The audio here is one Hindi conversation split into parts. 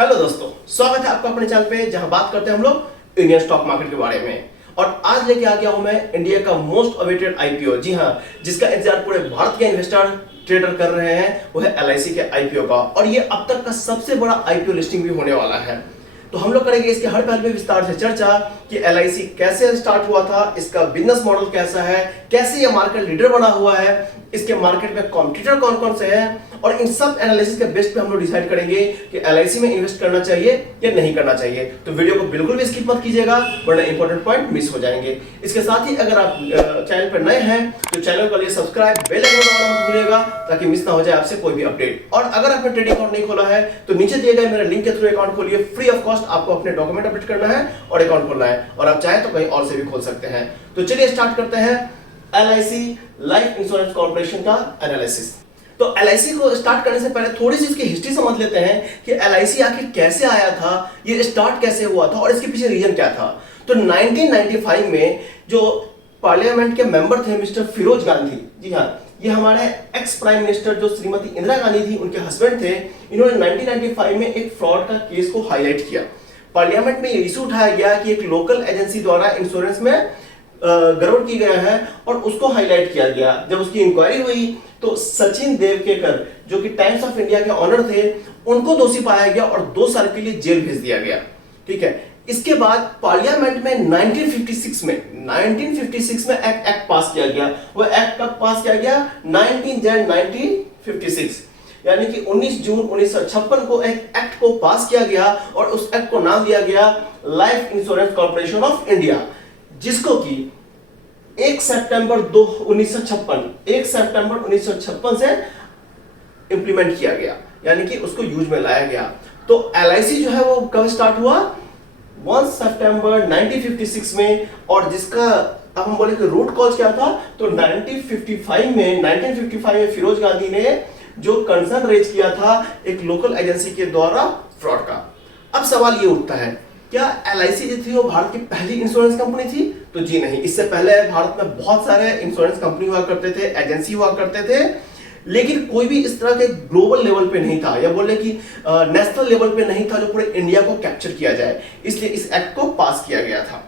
हेलो दोस्तों, स्वागत है आपका अपने चैनल पे जहां बात करते हैं हम लोग इंडियन स्टॉक मार्केट के बारे में। और आज लेके आ गया हूं मैं इंडिया का मोस्ट अवेटेड आईपीओ। जी हां, जिसका इंतजार पूरे भारत के इन्वेस्टर ट्रेडर कर रहे हैं, वो है एलआईसी के आईपीओ का। और ये अब तक का सबसे बड़ा आईपीओ लिस्टिंग भी होने वाला है। तो हम लोग करेंगे इसके हर पहलू में विस्तार से चर्चा कि एलआईसी कैसे स्टार्ट हुआ था, इसका बिजनेस मॉडल कैसा है, कैसे ये मार्केट लीडर बना हुआ है, इसके मार्केट में कॉम्पिटिटर कौन कौन से हैं, और इन सब एनालिसिस के बेस पे हम लोग डिसाइड करेंगे कि एलआईसी में इन्वेस्ट करना चाहिए या नहीं करना चाहिए। तो वीडियो को बिल्कुल भी स्किप मत कीजिएगा, वरना इंपॉर्टेंट पॉइंट मिस हो जाएंगे। इसके साथ ही अगर आप चैनल पर नए हैं तो चैनल को लिए सब्सक्राइब, बेल आइकन दबाना मत भूलिएगा ताकि मिस ना हो जाए आपसे कोई भी अपडेट। और अगर आपने ट्रेडिंग अकाउंट नहीं खोला है तो नीचे दिए गए मेरे लिंक के थ्रू अकाउंट खोलिए। फ्री ऑफ कॉस्ट आपको अपने डॉक्यूमेंट अपडेट करना है और अकाउंट खोलना है, और आप चाहे तो कहीं और से भी खोल सकते हैं। तो चलिए स्टार्ट करते हैं एलआईसी लाइफ इंश्योरेंस कॉर्पोरेशन का एनालिसिस। तो एलआईसी को स्टार्ट करने से पहले थोड़ी सी इसकी हिस्ट्री समझ लेते हैं कि एलआईसी आखिर कैसे आया था, ये स्टार्ट कैसे हुआ था और इसके पीछे रीजन क्या था। तो 1995 में जो पार्लियामेंट के मेंबर थे मिस्टर फिरोज गांधी, जी हाँ, ये हमारे एक्स प्राइम मिनिस्टर जो श्रीमती इंदिरा गांधी थी उनके हस्बैंड थे। इन्होंने 1995 में एक फ्रॉड का केस को हाईलाइट किया। पार्लियामेंट में ये इशू उठाया गया कि एक लोकल एजेंसी द्वारा इंश्योरेंस में गड़बड़ की गया है और उसको हाईलाइट किया गया। जब उसकी इंक्वायरी हुई तो सचिन देवकेकर जो कि टाइम्स ऑफ इंडिया के ऑनर थे, उनको दोषी पाया गया और 2 साल के लिए जेल भेज दिया गया। ठीक है, इसके बाद पार्लियामेंट में 1956 में एक्ट पास किया गया। वो एक्ट कब पास किया गया? 19 जनवरी 1956, यानी कि 19 जून 1956 को एक एक्ट को पास किया गया और उस एक्ट को नाम दिया गया life insurance corporation of India, जिसको कि 1 सितंबर 1956 से इंप्लीमेंट किया गया, यानी कि उसको यूज में लाया गया। तो एलआईसी जो है वो कब स्टार्ट हुआ? 1 सितंबर 1956 में। और जिसका अब हम बोले कि रूट कॉज क्या था, तो 1955 में फिरोज गांधी ने जो कंसर्न रेज किया था एक लोकल एजेंसी के द्वारा फ्रॉड का। अब सवाल ये उठता है, क्या एलआईसी जो थी वो भारत की पहली इंश्योरेंस कंपनी थी? तो जी नहीं, इससे पहले भारत में बहुत सारे इंश्योरेंस कंपनी हुआ करते थे, एजेंसी हुआ करते थे, लेकिन कोई भी इस तरह के ग्लोबल लेवल पे नहीं था, या बोले कि नेशनल लेवल पे नहीं था जो पूरे इंडिया को कैप्चर किया जाए। इसलिए इस एक्ट को पास किया गया था।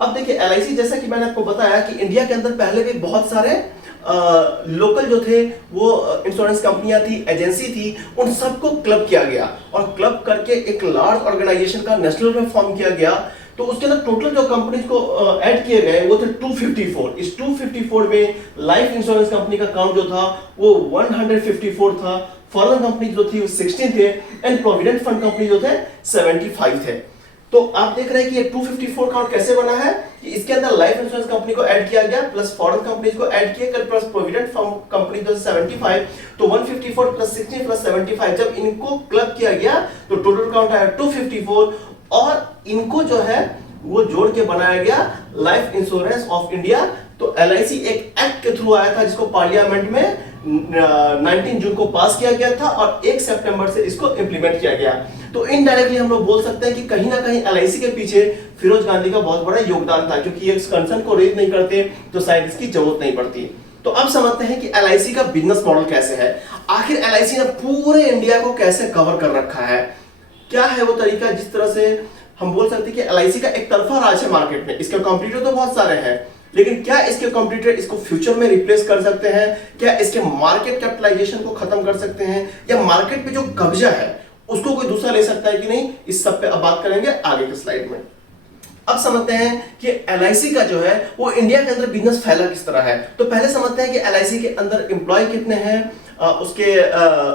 अब देखिए, एलआईसी जैसा कि मैंने आपको बताया कि इंडिया के अंदर पहले भी बहुत सारे लोकल जो थे वो इंश्योरेंस कंपनियां थी, एजेंसी थी, उन सबको क्लब किया गया और क्लब करके एक लार्ज ऑर्गेनाइजेशन का नेशनल में फॉर्म किया गया। तो उसके अंदर टोटल जो कंपनीज को ऐड किए गए वो थे 254। इस 254 में लाइफ इंश्योरेंस कंपनी का काउंट जो था वो 154 था, फॉरेन कंपनी जो थी वो 16 थे, एंड प्रोविडेंट फंड कंपनी जो थे 75 थे। तो आप देख रहे हैं कि ये 254 काउंट कैसे बना है कि इसके अंदर लाइफ इंश्योरेंस कंपनी को ऐड किया गया, प्लस फॉरेन कंपनीज को ऐड किया गया, प्लस प्रोविडेंट फंड कंपनी जो 75। तो 154 प्लस 16 प्लस 75, जब इनको क्लब किया गया तो टोटल काउंट आया 254, और इनको जो है वो जोड़ के बनाया गया लाइफ इंश्योरेंस ऑफ इंडिया। तो एलआईसी एक एक्ट के थ्रू आया था जिसको पार्लियामेंट में 19 जून को पास किया गया था और 1 सितंबर से इसको इंप्लीमेंट किया गया। तो इनडायरेक्टली हम लोग बोल सकते हैं कि कहीं ना कहीं एलआईसी के पीछे फिरोज गांधी का बहुत बड़ा योगदान था, क्योंकि इस कंसर्न को रेज नहीं करते तो शायद इसकी जरूरत नहीं पड़ती। तो अब समझते हैं कि एलआईसी का बिजनेस मॉडल कैसे है। आखिर एलआईसी ने पूरे इंडिया को कैसे कवर कर रखा है, क्या है वो तरीका जिस तरह से हम बोल सकते हैं कि एलआईसी का एक तरफा राज है मार्केट में। इसके कॉम्पिटिटर तो बहुत सारे हैं, लेकिन क्या इसके कॉम्पिटिटर इसको फ्यूचर में रिप्लेस कर सकते हैं? क्या इसके मार्केट कैपिटलाइजेशन को खत्म कर सकते हैं, या मार्केट पे जो कब्जा है उसको कोई दूसरा ले सकता है कि नहीं? इस सब पे अब बात करेंगे आगे के स्लाइड में। अब समझते हैं कि एलआईसी का जो है वो इंडिया के अंदर बिजनेस फैला किस तरह है। तो पहले समझते हैं कि एलआईसी के अंदर एम्प्लॉय कितने हैं, उसके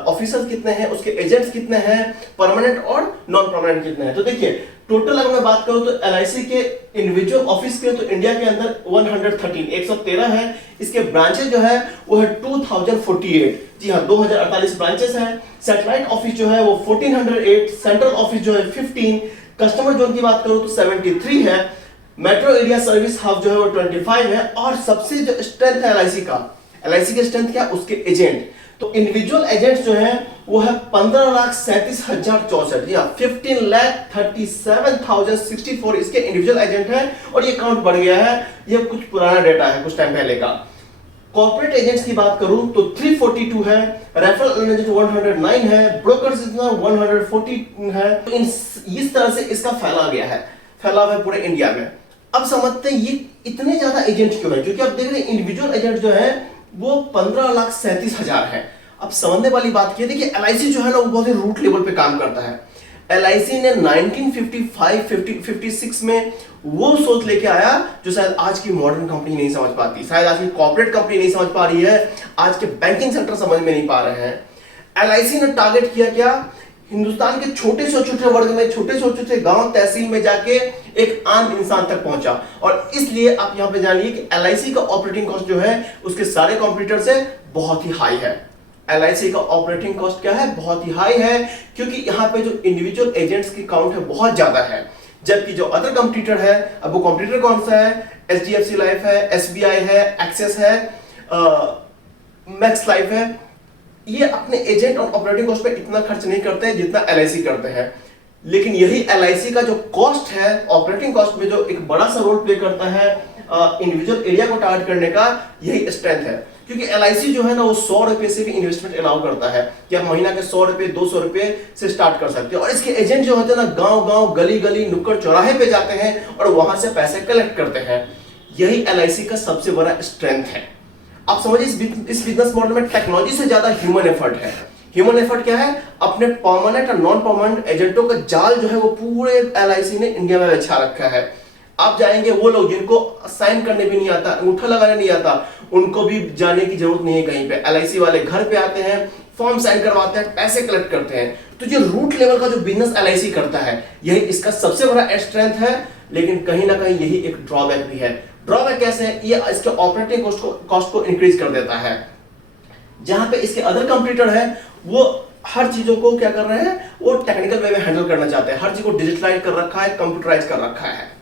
ऑफिसर्स कितने हैं, उसके एजेंट्स कितने हैं, परमानेंट और नॉन परमानेंट कितने हैं। तो देखिए, टोटल अगर मैं बात करूं तो एलआईसी के इंडिविजुअल ऑफिस के तो इंडिया के अंदर 113 है। इसके ब्रांचेस जो है वो है 2048, जी हाँ, 2048 ब्रांचेस हैं। सैटेलाइट ऑफिस जो है वो 1408, सेंट्रल ऑफिस जो है 15, कस्टमर जोन की बात करूं तो 73 है, मेट्रो एरिया सर्विस हब जो है वो 25 है, और सबसे जो स्ट्रेंथ है एलआईसी के स्ट्रेंथ क्या? उसके एजेंट। तो इंडिविजुअल एजेंट्स जो है वो है 15,37,064, जी हाँ, 15,37,064 इसके इंडिविजुअल एजेंट हैं, और ये काउंट बढ़ गया है। ये कुछ पुराना डेटा है, कुछ टाइम पहले का। कॉर्पोरेट एजेंट्स की बात करूं तो 342 है, रेफरल एजेंट 109 है, ब्रोकर्स 140 है। तो इस तरह से इसका फैला हुआ है पूरे इंडिया में। अब समझते हैं ये इतने ज्यादा एजेंट क्यों है, क्योंकि आप देख रहे हैं इंडिविजुअल एजेंट जो है वो 15,37,000 है। अब समझने वाली बात ये देखिए एलआईसी जो है ना वो बहुत ही रूट लेवल पे काम करता है। एलआईसी ने 1955-56 में वो सोच लेके आया जो शायद आज की मॉडर्न कंपनी नहीं समझ पाती, शायद आज की कॉर्पोरेट कंपनी नहीं समझ पा रही है, आज के बैंकिंग सेक्टर समझ में नहीं पा रहे हैं। एलआईसी ने टारगेट किया क्या, हिंदुस्तान के छोटे से छोटे वर्ग में, छोटे से छोटे गांव तहसील में जाके एक आम इंसान तक पहुंचा। और इसलिए आप यहां पे जानिए कि एलआईसी का ऑपरेटिंग कॉस्ट जो है उसके सारे कॉम्पिटिटर से बहुत ही हाई है। एलआईसी का ऑपरेटिंग कॉस्ट क्या है, बहुत ही हाई है, क्योंकि यहां पे जो इंडिविजुअल एजेंट्स की काउंट है बहुत ज्यादा है। जबकि जो अदर कॉम्पिटिटर है, अब वो कॉम्पिटिटर कौन सा है, एचडीएफसी लाइफ है, एसबीआई है, एक्सिस है, मैक्स लाइफ है, ये अपने एजेंट और ऑपरेटिंग कॉस्ट पे इतना खर्च नहीं करते हैं जितना एलआईसी करते हैं। लेकिन यही एलआईसी का जो कॉस्ट है ऑपरेटिंग कॉस्ट में जो एक बड़ा सा रोल प्ले करता है इंडिविजुअल एरिया को टारगेट करने का, यही स्ट्रेंथ है। क्योंकि एलआईसी जो है ना वो 100 रुपए से भी इन्वेस्टमेंट अलाउ करता है कि आप महीना के 100 रुपए 200 रुपए से स्टार्ट कर सकते हो। और इसके एजेंट जो होते हैं ना गांव गांव गली गली नुक्कड़ चौराहे पे जाते हैं और वहां से पैसे कलेक्ट करते हैं। यही एलआईसी का सबसे बड़ा स्ट्रेंथ है। आप समझिए इस बिजनेस मॉडल में टेक्नोलॉजी से ज्यादा ह्यूमन एफर्ट है। ह्यूमन एफर्ट क्या है, अपने परमानेंट और नॉन परमानेंट एजेंटों का जाल जो है वो पूरे एलआईसी ने इंडिया में बिछा रखा है। आप जाएंगे वो लोग जिनको साइन करने भी नहीं आता, अंगूठा लगाने नहीं आता, उनको भी जाने की जरूरत नहीं है कहीं पे। एलआईसी वाले घर पे आते हैं, फॉर्म साइन करवाते हैं, पैसे कलेक्ट करते हैं। तो जो रूट लेवल का जो बिजनेस एलआईसी करता है यही इसका सबसे बड़ा स्ट्रेंथ है। लेकिन कहीं ना कहीं यही एक ड्रॉबैक भी है। ड्रॉबैक कैसे है, ये इसके ऑपरेटिंग कॉस्ट को इंक्रीज कर देता है। जहां पे इसके अदर कंप्यूटर है वो हर चीजों को क्या कर रहे हैं, वो टेक्निकल वे में हैंडल करना चाहते हैं, हर चीज को डिजिटलाइज कर रखा है, कंप्यूटराइज कर रखा है।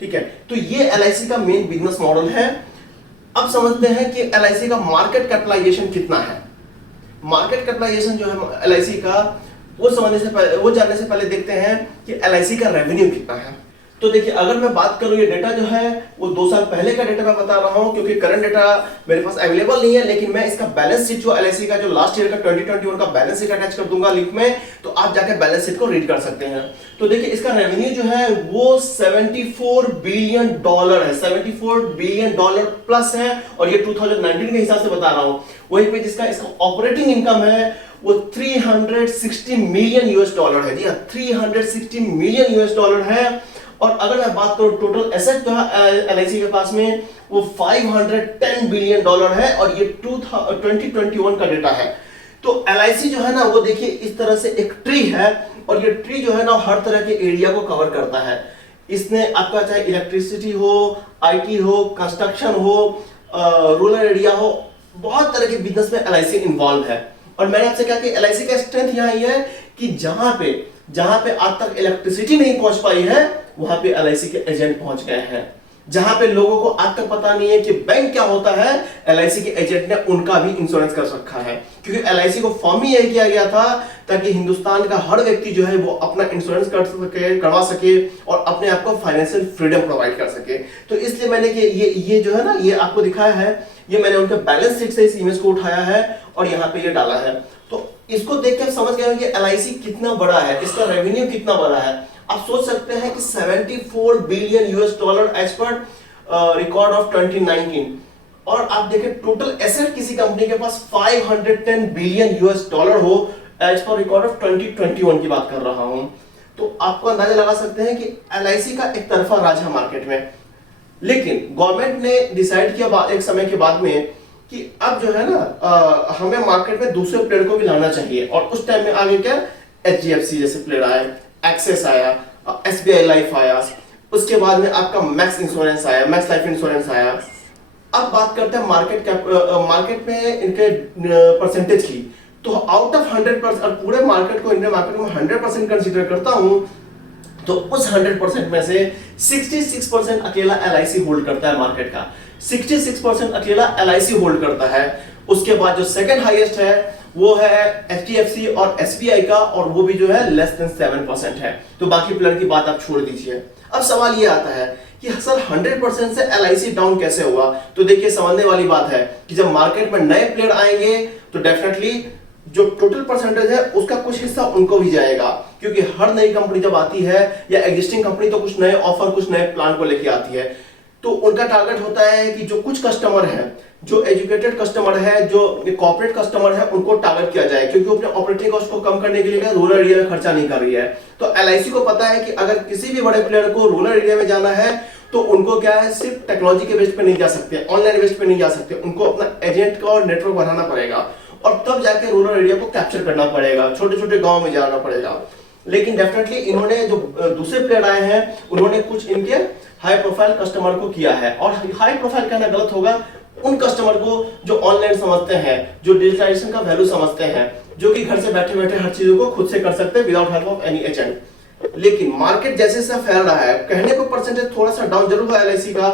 ठीक है, तो ये एलआईसी का मेन बिजनेस मॉडल है। अब समझते हैं कि एलआईसी का मार्केट कैपिटलाइजेशन कितना है। मार्केट कैपिटलाइजेशन जो है एलआईसी का वो जानने से पहले देखते हैं कि एलआईसी का रेवेन्यू कितना है। तो देखिए अगर मैं बात करूं, ये डेटा जो है वो 2 साल पहले का डेटा मैं बता रहा हूं क्योंकि करंट डेटा मेरे पास अवेलेबल नहीं है। लेकिन मैं इसका बैलेंस शीट जो एलआईसी का जो लास्ट ईयर का 2021 का बैलेंस शीट अटैच कर दूंगा लिंक में, तो आप जाके बैलेंस शीट को रीड कर सकते हैं। तो देखिए इसका रेवेन्यू जो है वो $74 बिलियन है, $74 बिलियन प्लस है। और ये 2019 के हिसाब से बता रहा हूं। वहीं पे जिसका इसका ऑपरेटिंग इनकम है वो $360 मिलियन है। जी हाँ, $360 मिलियन है। और अगर मैं बात करूं टोटल एसेट जो है एलआईसी के पास में वो $510 बिलियन है। और ये 2021 का डेटा है। तो एलआईसी जो है ना वो देखिए इस तरह से एक ट्री है और ये ट्री जो है ना हर तरह के एरिया को कवर करता है। इसने आपका चाहे इलेक्ट्रिसिटी हो, आईटी हो, कंस्ट्रक्शन हो, रूरल एरिया हो, बहुत तरह के बिजनेस में एलआईसी इन्वॉल्व है। और मैंने आपसे कहा कि एलआईसी का स्ट्रेंथ यहाँ ये है कि जहां पे आज तक इलेक्ट्रिसिटी नहीं पहुंच पाई है वहां पे एलआईसी के एजेंट पहुंच गए हैं। जहां पे लोगों को आज तक पता नहीं है कि बैंक क्या होता है, एलआईसी के एजेंट ने उनका भी इंश्योरेंस कर रखा है। क्योंकि एलआईसी को फॉर्म ही यही किया गया था ताकि हिंदुस्तान का हर व्यक्ति जो है वो अपना इंश्योरेंस करवा सके और अपने आप को फाइनेंशियल फ्रीडम प्रोवाइड कर सके। तो इसलिए मैंने कि ये जो है ना ये आपको दिखाया है, ये मैंने उनके बैलेंस शीट से इस इमेज को उठाया है और यहाँ पे ये डाला है। तो इसको देख के समझ गए कि एलआईसी कितना बड़ा है, इसका रेवेन्यू कितना बड़ा है। आप सोच सकते हैं कि $74 billion as per record of 2019। और आप देखें टोटल एसेट किसी कंपनी के पास $510 बिलियन हो एज पर रिकॉर्ड ऑफ 2021 की बात कर रहा हूं। तो आपको अंदाजा लगा सकते हैं कि एलआईसी का एक तरफा राज है मार्केट में। लेकिन गवर्नमेंट ने डिसाइड किया एक समय के बाद में कि अब जो है ना हमें मार्केट में दूसरे प्लेयर को भी लाना चाहिए। और उस टाइम में आगे क्या एचडीएफसी जैसे प्लेयर आए, एक्सिस आया, एसबीआई लाइफ आया, उसके बाद में आपका मैक्स इंश्योरेंस आया, मैक्स लाइफ इंश्योरेंस आया। अब बात करते हैं मार्केट में इनके परसेंटेज की। तो आउट ऑफ 100% और पूरे मार्केट को इंडियन मार्केट में 100% कंसीडर करता हूं तो उस 100% में से 66% अकेला एलआईसी होल्ड करता है मार्केट का। 66% अकेला एलआईसी होल्ड करता है। उसके बाद जो सेकंड हाईएस्ट है वो है एचडीएफसी और एसबीआई का, और वो भी जो है लेस देन 7% है। तो बाकी प्लेयर की बात आप छोड़ दीजिए। अब सवाल ये आता है कि सर 100% से LIC डाउन कैसे हुआ। तो देखिए समझने वाली बात है कि जब मार्केट में नए प्लेयर आएंगे तो डेफिनेटली जो टोटल परसेंटेज है उसका कुछ हिस्सा उनको भी जाएगा, क्योंकि हर नई कंपनी जब आती है या एग्जिस्टिंग कंपनी तो कुछ नए ऑफर कुछ नए प्लान को लेके आती है, तो उनका टारगेट होता है कि जो कुछ कस्टमर है, जो एजुकेटेड कस्टमर है, जो कॉर्पोरेट कस्टमर है, उनको टारगेट किया जाए, क्योंकि वो अपने ऑपरेटिंग कॉस्ट को कम करने के लिए रूरल एरिया में खर्चा नहीं कर रही है। तो LIC को पता है कि अगर किसी भी बड़े प्लेयर को रूरल एरिया में जाना है तो उनको क्या है, सिर्फ टेक्नोलॉजी के बेस पे नहीं जा सकते, ऑनलाइन बेस पे नहीं जा सकते, उनको अपना एजेंट का और नेटवर्क बढ़ाना पड़ेगा और तब जाके रूरल एरिया को कैप्चर करना पड़ेगा, छोटे छोटे गांव में जाना पड़ेगा। लेकिन डेफिनेटली इन्होंने जो दूसरे प्लेयर आए हैं उन्होंने कुछ इनके हाई प्रोफाइल कस्टमर को किया है, और हाई प्रोफाइल कहना गलत होगा, उन कस्टमर को जो ऑनलाइन समझते हैं, जो डिजिटलाइजेशन का वैल्यू समझते हैं, जो कि घर से बैठे बैठे हर चीजों को खुद से कर सकते हैं without help of any agent. लेकिन मार्केट जैसे जैसे फैल रहा है, कहने को परसेंटेज थोड़ा सा डाउन जरूर हुआ LIC का,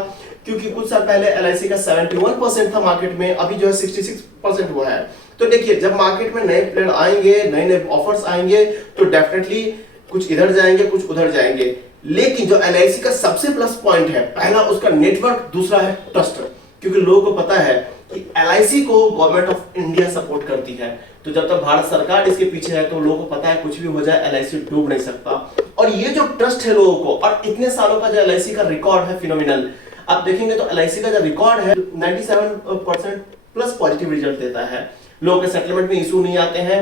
क्योंकि कुछ साल पहले LIC का 71% था मार्केट में, अभी जो है 66% हुआ है। तो देखिए जब मार्केट में नए प्लेयर आएंगे, नए नए ऑफर्स आएंगे, तो डेफिनेटली कुछ इधर जाएंगे कुछ उधर जाएंगे। लेकिन जो LIC का सबसे प्लस पॉइंट है, पहला उसका नेटवर्क, दूसरा है ट्रस्ट, क्योंकि लोगों को पता है कि LIC को गवर्नमेंट ऑफ इंडिया सपोर्ट करती है। तो जब तक भारत सरकार इसके पीछे है तो लोगों को पता है कुछ भी हो जाए LIC डूब नहीं सकता। और ये जो ट्रस्ट है लोगों को, और इतने सालों का जो LIC का रिकॉर्ड है फिनोमिनल, आप देखेंगे तो LIC का जो रिकॉर्ड है 97% प्लस पॉजिटिव रिजल्ट देता है, लोगों के सेटलमेंट में इशू नहीं आते हैं।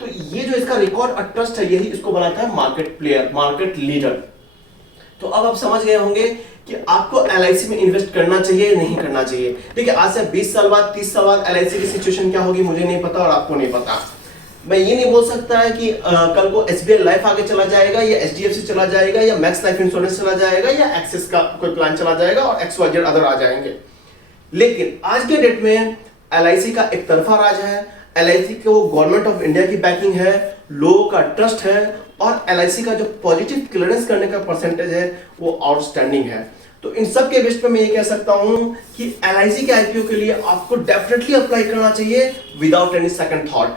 तो ये जो इसका रिकॉर्ड और ट्रस्ट है, यही इसको बनाता है मार्केट प्लेयर, मार्केट लीडर। तो अब आप समझ गए होंगे कि आपको LIC में इन्वेस्ट करना चाहिए या नहीं करना चाहिए। देखिए आज से 20 साल बाद 30 साल बाद LIC की सिचुएशन क्या होगी मुझे नहीं पता और आपको नहीं पता। मैं ये नहीं बोल सकता है कि कल को SBI लाइफ आगे चला जाएगा या HDFC चला जाएगा या मैक्स लाइफ इंश्योरेंस चला जाएगा या एक्सिस का कोई प्लान चला जाएगा और XYZ अदर आ जाएंगे। लेकिन आज के डेट में LIC का एक तरफा राज है, LIC को गवर्नमेंट ऑफ इंडिया की बैकिंग है, लोगों का ट्रस्ट है, और LIC का जो पॉजिटिव क्लियरेंस करने का परसेंटेज है वो आउटस्टैंडिंग है। तो इन सब के बेस पे मैं ये कह सकता हूं कि LIC के IPO के लिए आपको डेफिनेटली अप्लाई करना चाहिए विदाउट एनी सेकंड थॉट,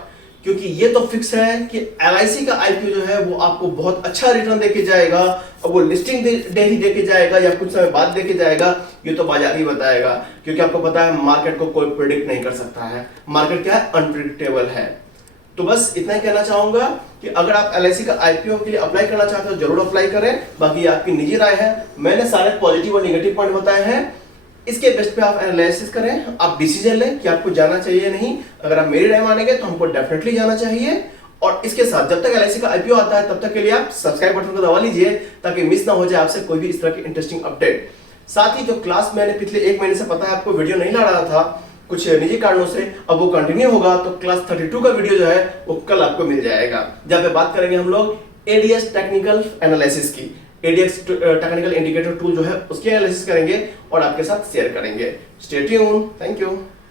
क्योंकि ये तो फिक्स है कि LIC का IPO जो है वो आपको बहुत अच्छा रिटर्न देके जाएगा, और वो लिस्टिंग डे ही देके जाएगा या कुछ समय बाद देके जाएगा, ये तो बाजार ही बताएगा। क्योंकि आपको पता है मार्केट को कोई प्रेडिक्ट नहीं कर सकता है, मार्केट क्या है, अनप्रेडिक्टेबल है। तो बस इतना ही कहना चाहूंगा कि अगर आप LIC का IPO के लिए अप्लाई करना चाहते हो जरूर अप्लाई करें, बाकी आपकी निजी राय है। मैंने सारे पॉजिटिव और नेगेटिव पॉइंट बताए हैं, इसके बेस्ट पे आप एनालिसिस करें, आप डिसीजन लें कि आपको जाना चाहिए या नहीं। अगर आप मेरी राय मानेंगे तो हमको डेफिनेटली जाना चाहिए। और इसके साथ जब तक LIC का IPO आता है तब तक के लिए आप सब्सक्राइब बटन को दबा लीजिए ताकि मिस ना हो जाए आपसे कोई भी इस तरह की इंटरेस्टिंग अपडेट। साथ ही जो क्लास मैंने पिछले 1 महीने से पता है आपको वीडियो नहीं ला रहा था कुछ निजी कारणों से, अब वो कंटिन्यू होगा। तो क्लास 32 का वीडियो जो है वो कल आपको मिल जाएगा, जहाँ पे बात करेंगे हम लोग ADS टेक्निकल एनालिसिस की। ADX टेक्निकल इंडिकेटर टूल जो है उसकी एनालिसिस करेंगे और आपके साथ शेयर करेंगे। Stay tuned, thank you.